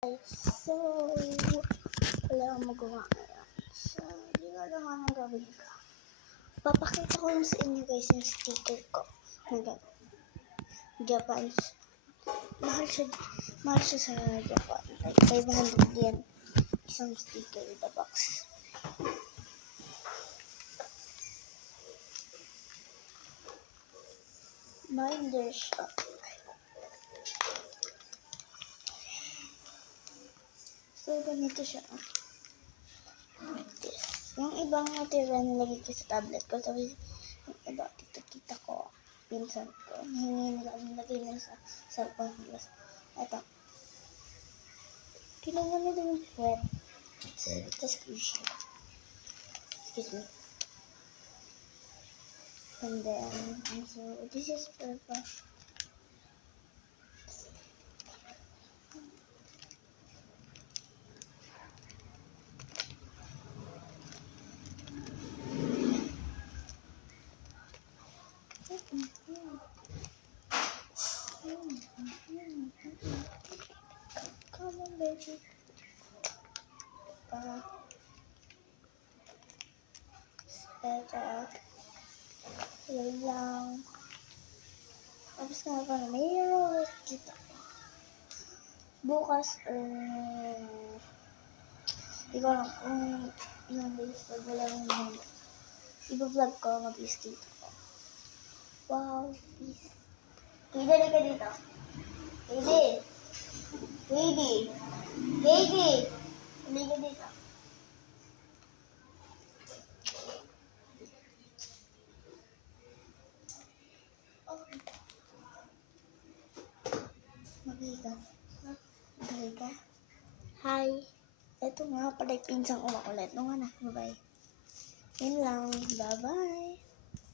So, wala akong magawa ngayon. So, hindi ko alam anong gawin ko. Papakita ko lang sa inyo guys yung sticker ko. Hanggang Japan. Mahal siya sa Japan. Like 500 yen. Isang sticker in the box. Binder shop. So, ganito siya. Like this. Yung ibang natira nilagay ko sa tablet ko. Tapos, yung iba, kita ko. Pinsan ko. Nahingi nila. Nilagay nila sa cellphone nila. Ito. Kinuha nila yung web. Tapos, excuse me. And then, so, this is perfect. Come on, baby. Yun lang. Tapos nga pa na mayroon kita. Bukas, di ko lang kung ilang days pag wala nang i-vlog ko, mag-skate ko. Wow, peace. Kaya dali ka dito. Katie. Dali ka dito. Magaling ka? Hi. Ito nga, pala pinsan ko makulit. Nung na, bye-bye. Yun lang. Bye-bye.